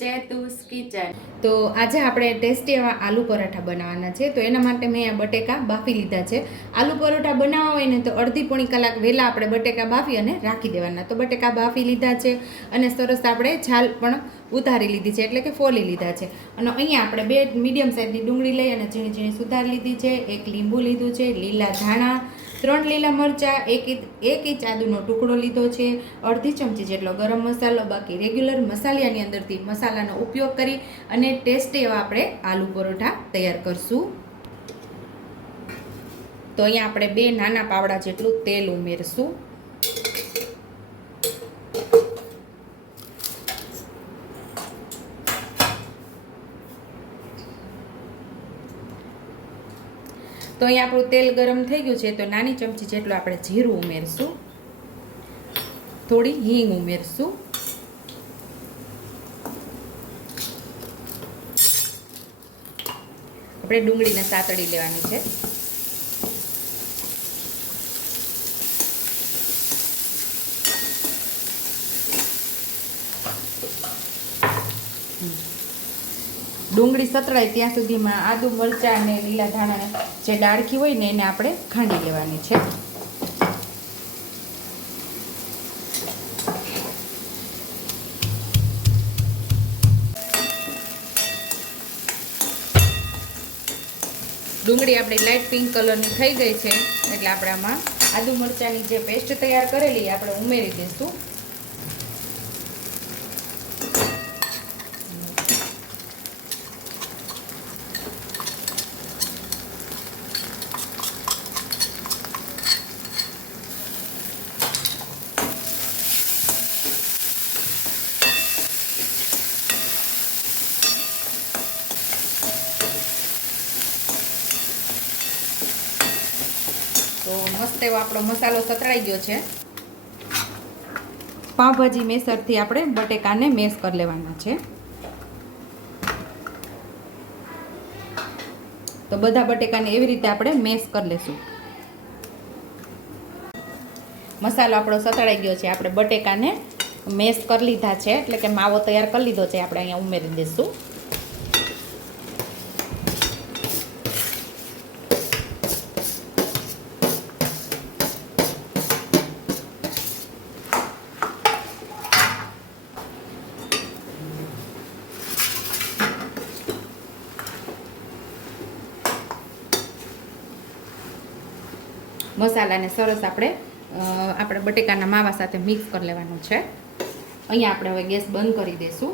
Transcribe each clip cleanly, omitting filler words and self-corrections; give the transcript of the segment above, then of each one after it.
ચેતુસ kitchen. તો આજે આપણે ટેસ્ટી એવા આલુ પરોઠા બનાવવાના છે. તો એના માટે મેં આ બટેકા બાફી લીધા છે. આલુ પરોઠા બનાવવા હોય ને તો અડધી પોણી કલાક વહેલા આપણે બટેકા બાફી અને રાખી દેવાના. તો બટેકા બાફી લીધા છે અને સરસ આપણે છાલ પણ ઉતારી લીધી છે, એટલે કે ફોલી લીધા છે. અને અહીંયા આપણે 2 મીડિયમ સાઇઝની ડુંગળી લઈ અને ઝીણી ઝીણી સુધારી લીધી છે. 1 લીંબુ લીધું છે, લીલા ધાણા, 3 લીલા મરચાં, એક ઇંચ આદુનો ટુકડો લીધો છે, અડધી ચમચી જેટલો ગરમ મસાલો. બાકી રેગ્યુલર મસાલાની અંદરથી મસાલાનો ઉપયોગ કરી અને ટેસ્ટી એવા આપણે આલુ પરોઠા તૈયાર કરશું. તો અહીંયા આપણે 2 નાના પાવડા જેટલું તેલ ઉમેરશું. તો અહીંયા આપણું તેલ ગરમ થઈ ગયું છે, તો નાની ચમચી જેટલું આપણે જીરું ઉમેરશું, થોડી હિંગ ઉમેરશું, આપણે ડુંગળીને સાતળી લેવાની છે. ડુંગળી સતળાય ત્યાં સુધીમાં આદુ, મરચાં અને લીલા ધાણાને જે ડાળખી હોય ને એને આપણે ખાંડી લેવાની છે. ડુંગળી આપણી લાઇટ પિંક કલરની થઈ ગઈ છે, એટલે આપણે આમાં આદુ મરચાંની જે પેસ્ટ તૈયાર કરેલી આપણે ઉમેરી દઈશું. તો મસ્ત એવો આપણો મસાલો સતળાઈ ગયો છે. પાવભાજી મેસરથી આપણે બટેકાને મેશ કરી લેવાના છે. તો બધા બટેકાને એવી રીતે આપણે મેશ કરી લેશું. મસાલો આપણો સતળાઈ ગયો છે, આપણે બટેકાને મેશ કરી લીધા છે, એટલે કે માવો તૈયાર કરી લીધો છે, આપણે અહીંયા ઉમેરી દઈશું. મસાલાને સરસ આપણે બટેકાના માવા સાથે મિક્સ કરી લેવાનું છે. અહીંયા આપણે હવે ગેસ બંધ કરી દઈશું.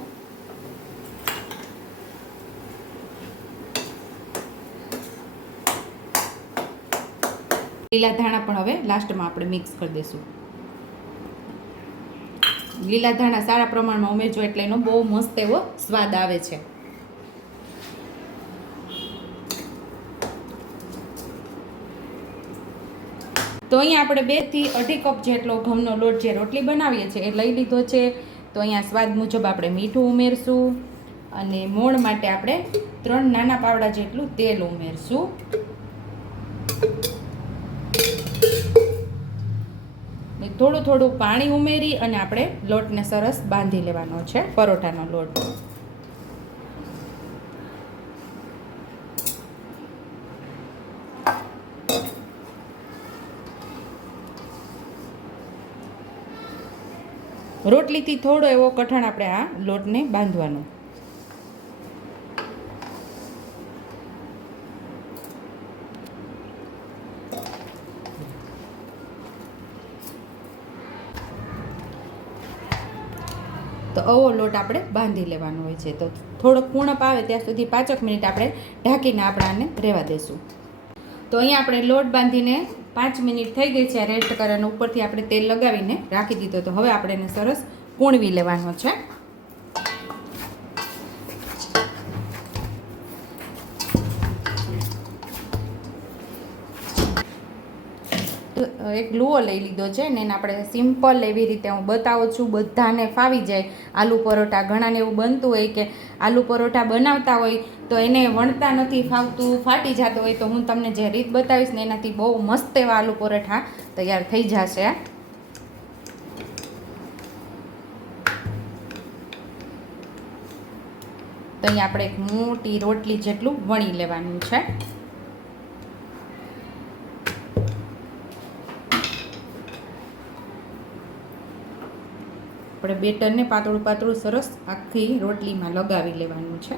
લીલા ધાણા પણ હવે લાસ્ટમાં આપણે મિક્સ કરી દઈશું. લીલા ધાણા સારા પ્રમાણમાં ઉમેરજો, એટલે એનો બહુ મસ્ત એવો સ્વાદ આવે છે. તો અહીંયા આપણે 2 થી 2.5 કપ જેટલો ઘઉંનો લોટ જે રોટલી બનાવીએ છીએ એ લઈ લીધો છે. તો અહીંયા સ્વાદ મુજબ આપણે મીઠું ઉમેરશું અને મોણ માટે આપણે 3 નાના પાવડા જેટલું તેલ ઉમેરશું. થોડું થોડું પાણી ઉમેરી અને આપણે લોટને સરસ બાંધી લેવાનો છે, પરોઠાનો લોટ. રોટલીથી થોડો એવો કઠણ આપણે આ લોટને બાંધવાનો. તો આવો લોટ આપણે બાંધી લેવાનો હોય છે. તો થોડોક પૂર્ણપ આવે ત્યાં સુધી 5 મિનિટ આપણે ઢાંકીને આપણાને રહેવા દઈશું. તો અહીંયા આપણે લોટ બાંધીને 5 મિનિટ થઈ ગઈ છે રેસ્ટ કરીને, ઉપરથી આપણે તેલ લગાવીને રાખી દીધો. તો હવે આપણે એને સરસ કૂણવી લેવાનો છે. એક લુઓ લઈ લીધો છે ને એને આપણે સિમ્પલ એવી રીતે હું બતાવું છું, બધાને ફાવી જાય આલુ પરોઠા. ઘણાને એવું બનતું હોય કે આલુ પરોઠા બનાવતા હોય તો એને વણતા નથી ફાવતું, ફાટી જતો હોય. તો હું તમને જે રીત બતાવીશ ને એનાથી બહુ મસ્ત એવા આલુ પરોઠા તૈયાર થઈ જશે. તો અહીં આપણે એક મોટી રોટલી જેટલું વણી લેવાનું છે. આપણે બેટરને પાતળું પાતળું સરસ આખી રોટલીમાં લગાવી લેવાનું છે.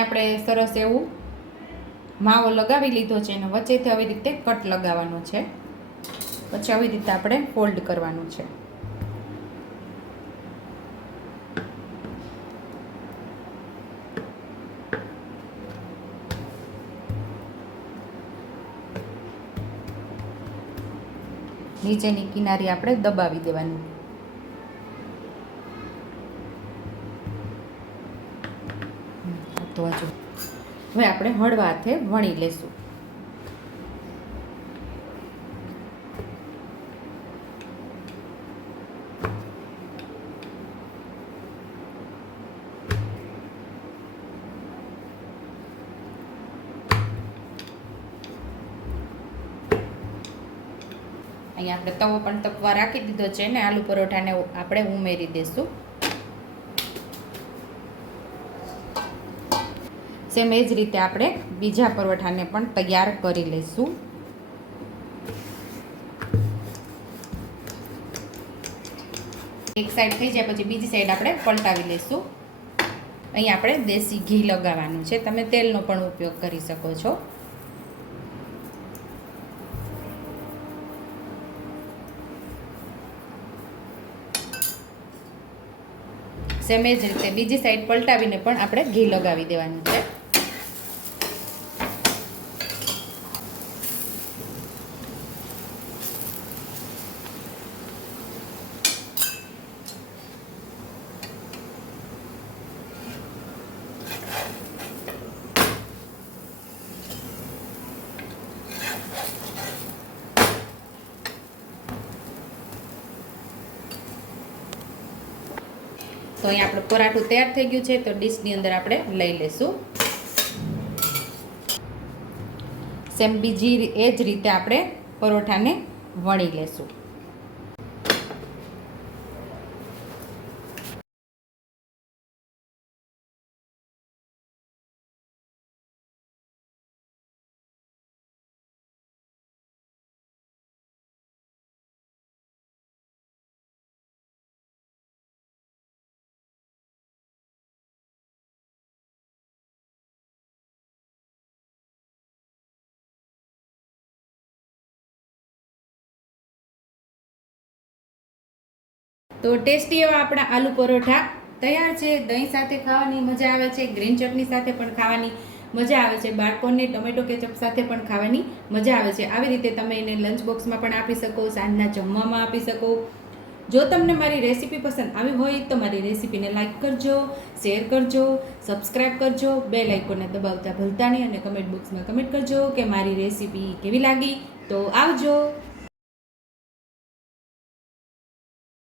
આપણે સરસ એવું માવો લગાવી લીધો છે અને વચ્ચેથી આવી રીતે કટ લગાવવાનો છે. પછી આવી રીતે આપણે ફોલ્ડ કરવાનું છે. નીચેની કિનારી આપણે દબાવી દેવાની. તો હવે આપણે હળવા હાથે વણી લેશું. અહીંયા આપણે તવો પણ તપવા રાખી દીધો છે ને આલુ પરોઠાને આપણે ઉમેરી દઈશું. સેમ એ જ રીતે આપણે બીજા પરોઠાને પણ તૈયાર કરી લઈશું. એક સાઈડ થઈ જાય પછી બીજી સાઈડ આપણે પલટાવી લઈશું. અહીં આપણે દેશી ઘી લગાવવાનું છે. તમે તેલનો પણ ઉપયોગ કરી શકો છો. સેમ એ જ રીતે બીજી સાઈડ પલટાવીને પણ આપણે ઘી લગાવી દેવાનું છે. તો અહીં આપણું પરાઠું તૈયાર થઈ ગયું છે. તો ડીશની અંદર આપણે લઈ લઈશું. સેમ બીજી એ જ રીતે આપણે પરોઠાને વણી લેશું. તો ટેસ્ટી એવા આપણા આલુ પરોઠા તૈયાર છે. દહીં સાથે ખાવાની મજા આવે છે, ગ્રીન ચટણી સાથે પણ ખાવાની મજા આવે છે, બાળકોને ટમેટો કેચઅપ સાથે પણ ખાવાની મજા આવે છે. આવી રીતે તમે એને લંચ બોક્સમાં પણ આપી શકો, સાંજના જમવામાં આપી શકો. જો તમને મારી રેસીપી પસંદ આવી હોય તો મારી રેસીપીને લાઇક કરજો, શેર કરજો, સબસ્ક્રાઈબ કરજો, બેલ આઇકોનને દબાવતા ભૂલતા નહીં અને કમેન્ટ બોક્સમાં કમેન્ટ કરજો કે મારી રેસીપી કેવી લાગી. તો આવજો.